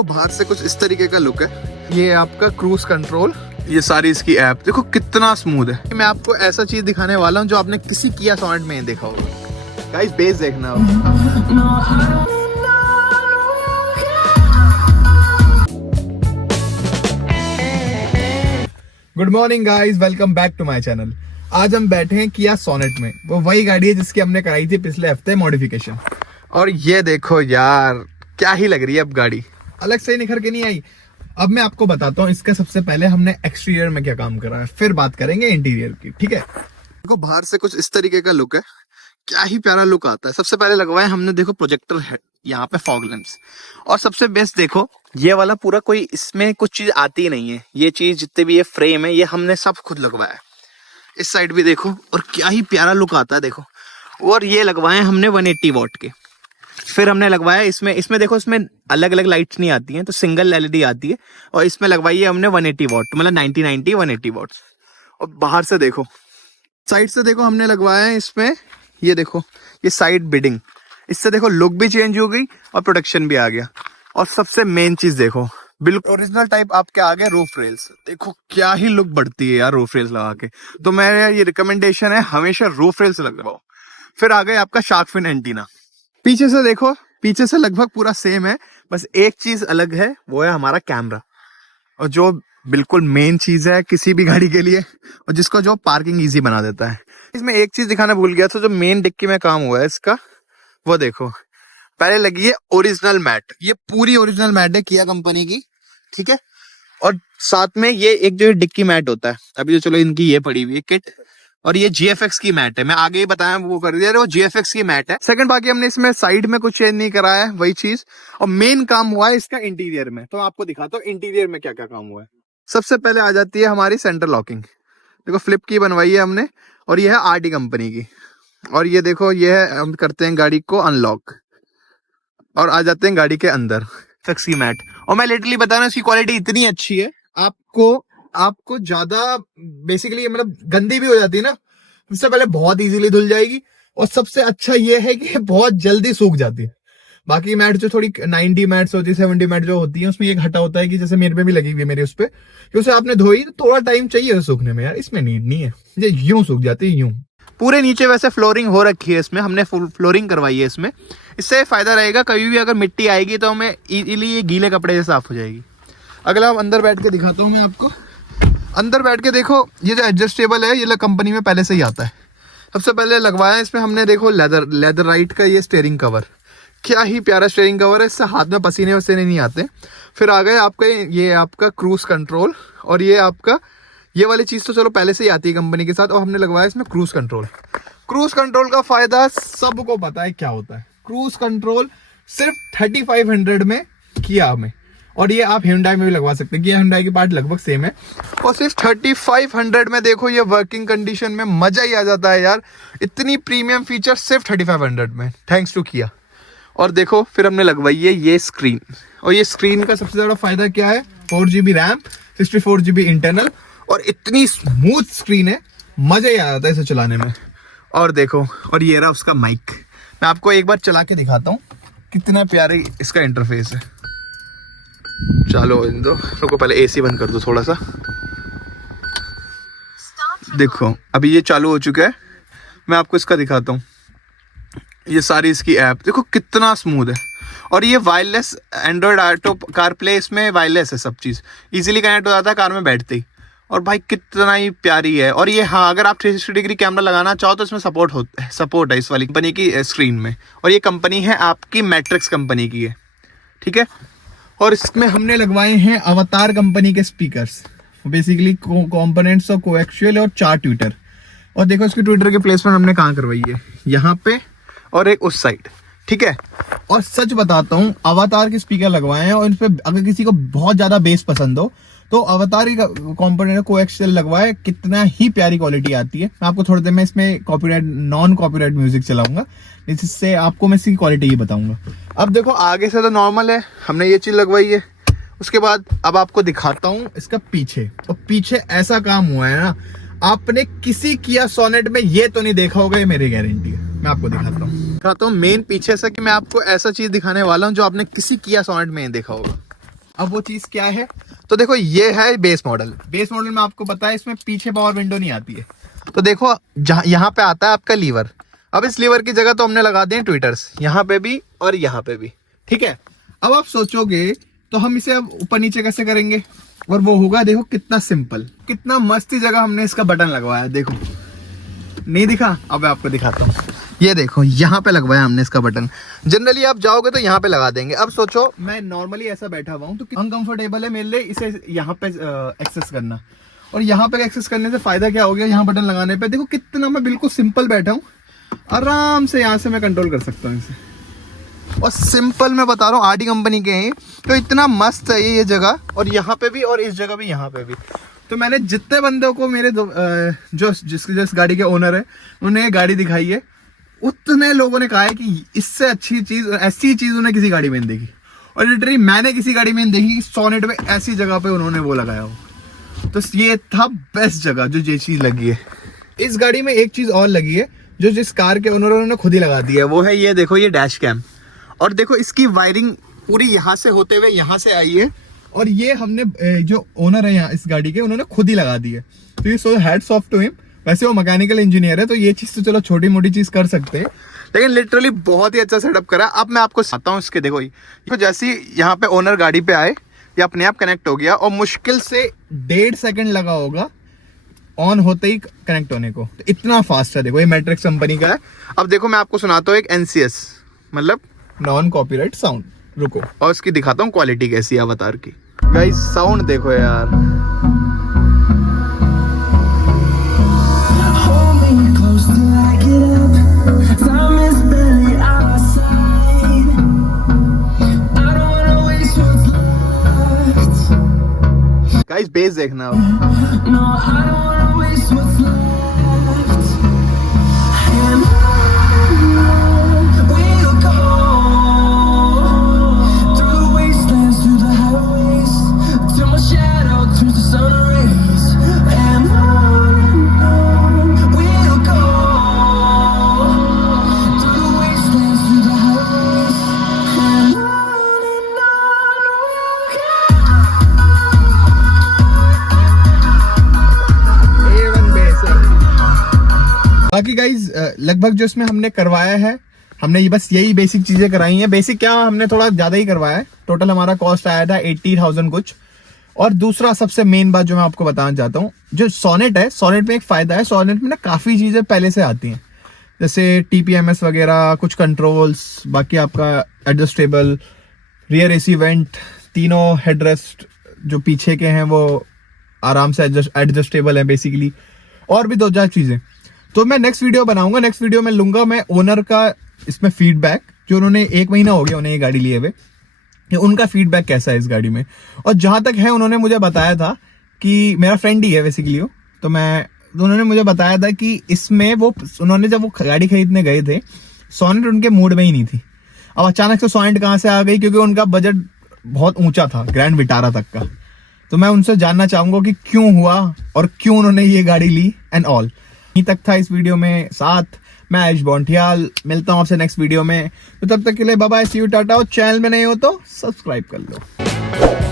देखो बाहर से कुछ इस तरीके का लुक है। ये आपका क्रूज कंट्रोल, ये सारी इसकी ऐप देखो कितना स्मूथ है। मैं आपको ऐसा चीज दिखाने वाला हूँ जो आपने किसी किया सोनेट में देखा होगा। गाइस बेस देखना। Good morning guys, welcome back to my channel. आज हम बैठे हैं किया सोनेट में। वो वही गाड़ी है जिसकी हमने कराई थी पिछले हफ्ते मॉडिफिकेशन। और ये देखो यार क्या ही लग रही है अब गाड़ी, अलग से ही निखर के नहीं आई। अब मैं आपको बताता हूँ इसके सबसे पहले हमने एक्सटीरियर में क्या काम करा है, फिर बात करेंगे इंटीरियर की, ठीक है। देखो बाहर से कुछ इस तरीके का लुक है, क्या ही प्यारा लुक आता है। सबसे पहले लगवाया हमने देखो प्रोजेक्टर है यहाँ पे, फॉग लैंप्स, और सबसे बेस्ट देखो ये वाला पूरा कोई इसमें कुछ चीज आती ही नहीं है। ये चीज जितने भी ये फ्रेम है ये हमने सब खुद लगवाया है। इस साइड भी देखो और क्या ही प्यारा लुक आता है देखो। और ये लगवाए हमने 180 वॉट के। फिर हमने लगवाया इसमें देखो, इसमें अलग अलग लाइट्स नहीं आती हैं, तो सिंगल एलईडी आती है। और इसमें लगवाई है हमने 180 वॉट, मतलब 90 180 वॉट। और बाहर से देखो, साइड से देखो हमने लगवाया है इसमें, ये देखो ये साइड बिडिंग, इससे देखो लुक भी चेंज हो गई और प्रोटेक्शन भी आ गया। और सबसे मेन चीज देखो, बिल्कुल ओरिजिनल टाइप आपके आ गए रूफ रेल्स। देखो क्या ही लुक बढ़ती है यार रूफ रेल्स लगा के। तो मेरा ये रिकमेंडेशन है, हमेशा रूफ रेल्स लगवाओ। फिर आ गए आपका शार्क फिन एंटीना। पीछे से देखो, पीछे से लगभग पूरा सेम है, बस एक चीज अलग है, वो है हमारा कैमरा। और जो बिल्कुल मेन चीज है किसी भी गाड़ी के लिए, और जिसको जो पार्किंग इजी बना देता है। इसमें एक चीज दिखाना भूल गया था, जो मेन डिक्की में काम हुआ है इसका, वो देखो। पहले लगी है ओरिजिनल मैट, ये पूरी ओरिजिनल मैट है किया कंपनी की, ठीक है। और साथ में ये एक जो डिक्की मैट होता है, अभी तो चलो इनकी ये पड़ी हुई है किट, और ये GFX की मैट है। मैं आगे ही बताया वो कर दिया, वो GFX की मैट है। सेकंड, बाकी हमने इसमें साइड में कुछ चेंज नहीं कराया है, वही चीज। और मेन काम हुआ है इसका इंटीरियर में, तो आपको दिखाता हूँ इंटीरियर में क्या क्या काम हुआ है। सबसे पहले आ जाती है हमारी सेंटर लॉकिंग। देखो फ्लिप की बनवाई है हमने, और ये है RT कंपनी की। और ये देखो ये है, हम करते हैं गाड़ी को अनलॉक और आ जाते हैं गाड़ी के अंदर। फ्लेक्सी मैट, और मैं लिटरली बता रहा हूँ इसकी क्वालिटी इतनी अच्छी है, आपको ज्यादा बेसिकली मतलब गंदी भी हो जाती है ना, उससे पहले बहुत इजीली धुल जाएगी। और सबसे अच्छा ये है कि बहुत जल्दी सूख जाती है। बाकी मैट जो थोड़ी 90 मैट्स होती है, 70 मैट जो होती है, उसमें एक हटा होता है कि जैसे मेरे पे भी लगी हुई है मेरे उस पे, कि उसे आपने धोई तो थोड़ा टाइम चाहिए सूखने में। यार इसमें नीड नहीं है, ये यूं सूख जाती है यूं। पूरे नीचे वैसे फ्लोरिंग हो रखी है इसमें, हमने फुल फ्लोरिंग करवाई है इसमें। इससे फायदा रहेगा, कभी भी अगर मिट्टी आएगी तो हमें इजीली ये गीले कपड़े से साफ हो जाएगी। अगला अंदर बैठ के दिखाता हूँ मैं आपको। अंदर बैठ के देखो, ये जो एडजस्टेबल है ये कंपनी में पहले से ही आता है। सबसे पहले लगवाया इसमें हमने देखो लेदर राइट का ये स्टीयरिंग कवर, क्या ही प्यारा स्टीयरिंग कवर है, इससे हाथ में पसीने वसीने नहीं आते। फिर आ गए आपका ये आपका क्रूज कंट्रोल, और ये आपका ये वाली चीज तो चलो पहले से ही आती है कंपनी के साथ। और हमने लगवाया इसमें क्रूज कंट्रोल। क्रूज कंट्रोल का फायदा सबको पता है क्या होता है। क्रूज कंट्रोल सिर्फ 3500 में किया में, और ये आप Hyundai में भी लगवा सकते हैं, कि Hyundai की पार्ट लगभग सेम है। और सिर्फ 3500 में देखो ये वर्किंग कंडीशन में मजा ही आ जाता है यार। इतनी प्रीमियम फीचर सिर्फ 3500 में, थैंक्स टू किया। और देखो फिर हमने लगवाई है ये स्क्रीन, और ये स्क्रीन का सबसे ज्यादा फायदा क्या है, 4GB रैम, 64GB इंटरनल, और इतनी स्मूथ स्क्रीन है, मजा ही आ जाता है इसे चलाने में। और देखो, और ये रहा उसका माइक, मैं आपको एक बार चला के दिखाता हूँ कितना प्यारे इसका इंटरफेस है। चलो इंदो, रुको पहले AC बंद कर दो थोड़ा सा। देखो अभी ये चालू हो चुका है, मैं आपको इसका दिखाता हूँ। ये सारी इसकी ऐप देखो कितना स्मूथ है। और ये wireless Android auto car play, इसमें वायरलेस है, सब चीज़ इजीली कनेक्ट हो जाता है कार में बैठते ही। और भाई कितना ही प्यारी है। और ये हाँ, अगर आप 360 डिग्री कैमरा लगाना चाहो तो इसमें सपोर्ट है इस वाली कंपनी की स्क्रीन में। और ये कंपनी है आपकी मैट्रिक्स कंपनी की है, ठीक है। और इसमें हमने लगवाए हैं अवतार कंपनी के speakers, basically components of coaxial और 4 ट्विटर। और देखो इसकी ट्विटर की प्लेसमेंट हमने कहाँ करवाई है, यहाँ पे और एक उस साइड, ठीक है। और सच बताता हूँ, अवतार के स्पीकर लगवाए हैं, और इन पे अगर किसी को बहुत ज्यादा बेस पसंद हो तो अवतार ही कंपोनेंट कोएक्सियल लगवाए, कितना ही प्यारी क्वालिटी आती है। मैं आपको थोड़ी देर में इसमें नॉन कॉपीराइट म्यूजिक चलाऊंगा, जिससे आपको मैं इसकी क्वालिटी ही बताऊंगा। अब देखो आगे से तो नॉर्मल है, हमने ये चीज लगवाई है। उसके बाद अब आपको दिखाता हूँ इसका पीछे, और पीछे ऐसा काम हुआ है ना, आपने किसी किया सोनेट में ये तो नहीं देखा होगा, ये मेरी गारंटी है। मैं आपको दिखाता हूँ मेन पीछे से, कि मैं आपको ऐसा चीज दिखाने वाला हूँ जो आपने किसी किया सोनेट में देखा होगा। अब वो चीज क्या है, तो देखो ये है बेस मॉडल। बेस मॉडल में आपको पता है इसमें पीछे पावर विंडो नहीं आती है। तो देखो जहाँ यहाँ पे आता है आपका लीवर। अब इस लीवर की जगह तो हमने लगा दिए ट्विटर्स, यहाँ पे भी और यहाँ पे भी, ठीक है। अब आप सोचोगे तो हम इसे अब ऊपर नीचे कैसे करेंगे, और वो होगा, देखो कितना सिंपल, कितना मस्ती जगह हमने इसका बटन लगवाया। देखो नहीं दिखा, अब मैं आपको दिखाता हूँ। ये देखो यहाँ पे लगवाया हमने इसका बटन। जनरली आप जाओगे तो यहाँ पे लगा देंगे। अब सोचो मैं नॉर्मली ऐसा बैठा हुआ हूँ तो अनकंफर्टेबल है मेरे लिए इसे यहाँ पे एक्सेस करना, और यहाँ पे एक्सेस करने से फायदा क्या हो गया, यहाँ बटन लगाने पे देखो कितना मैं बिल्कुल सिंपल बैठा हूँ, आराम से यहाँ से मैं कंट्रोल कर सकता हूँ इसे। और सिंपल मैं बता रहा हूँ, आरडी कंपनी के हैं तो इतना मस्त है ये जगह, और यहाँ पे भी और इस जगह भी, यहाँ पे भी। तो मैंने जितने बंदों को मेरे जिस गाड़ी के ओनर है उन्हें ये गाड़ी दिखाई है, उतने लोगों ने कहा है कि इससे अच्छी चीज, ऐसी चीज उन्हें किसी गाड़ी में नहीं देखी। और लिटरली मैंने किसी गाड़ी में नहीं देखी कि सोनेट में ऐसी जगह पे उन्होंने वो लगाया हो। तो ये था बेस्ट जगह जो ये चीज लगी है। इस गाड़ी में एक चीज और लगी है जो जिस कार के ओनर उन्होंने खुद ही लगा दी है, वो है ये देखो, ये डैश कैम। और देखो इसकी वायरिंग पूरी यहाँ से होते हुए यहाँ से आई है, और ये हमने जो ओनर है यहाँ इस गाड़ी के, उन्होंने खुद ही लगा दी है। तो ये so hats off to him. वैसे वो मैकेनिकल इंजीनियर है तो ये चीज तो चलो छोटी मोटी चीज कर सकते हैं, लेकिन लिटरली बहुत ही अच्छा सेटअप करा। अब मैं आपको बताता हूँ इसके, देखो तो जैसे यहाँ पे ओनर गाड़ी पे आए, ये अपने आप कनेक्ट हो गया, और मुश्किल से 1.5 सेकंड लगा होगा ऑन होते ही कनेक्ट होने को। तो इतना फास्ट है। देखो ये मैट्रिक्स कंपनी का है। अब देखो मैं आपको सुनाता हूँ एक NCS, मतलब नॉन कॉपीराइट साउंड। रुको और इसकी दिखाता हूँ क्वालिटी कैसी है अवतार की। गाइस साउंड देखो यार, गाइस बेस देखना अब। बाकी गाइज लगभग जो इसमें हमने करवाया है, हमने ये बस यही बेसिक चीजें कराई हैं। बेसिक क्या, हमने थोड़ा ज्यादा ही करवाया है। टोटल हमारा कॉस्ट आया था 80,000 कुछ। और दूसरा सबसे मेन बात जो मैं आपको बताना चाहता हूँ, जो सोनेट है, सोनेट में एक फायदा है, सोनेट में ना काफी चीजें पहले से आती हैं, जैसे TPMS वगैरह, कुछ कंट्रोल्स, बाकी आपका एडजस्टेबल रियर AC वेंट, तीनों हेडरेस्ट जो पीछे के हैं वो आराम से एडजस्टेबल है बेसिकली, और भी 2-4 चीजें। तो मैं नेक्स्ट वीडियो बनाऊंगा, नेक्स्ट वीडियो में लूंगा मैं ओनर का इसमें फीडबैक, जो उन्होंने 1 महीना हो गया उन्हें ये गाड़ी लिए हुए, उनका फीडबैक कैसा है इस गाड़ी में। और जहां तक है उन्होंने मुझे बताया था कि मेरा फ्रेंड ही है बेसिकली वो, तो उन्होंने मुझे बताया था कि इसमें उन्होंने जब वो गाड़ी खरीदने गए थे, सोनेट उनके मूड में ही नहीं थी। अब अचानक से सोनेट कहाँ से आ गई, क्योंकि उनका बजट बहुत ऊंचा था, ग्रैंड विटारा तक का। तो मैं उनसे जानना चाहूंगा कि क्यों हुआ और क्यों उन्होंने ये गाड़ी ली एंड ऑल। यहीं तक था इस वीडियो में। साथ मैं आयुष बॉन्टियाल, मिलता हूँ आपसे नेक्स्ट वीडियो में। तो तब तक के लिए bye bye, see you, tata. और चैनल में नहीं हो तो सब्सक्राइब कर लो।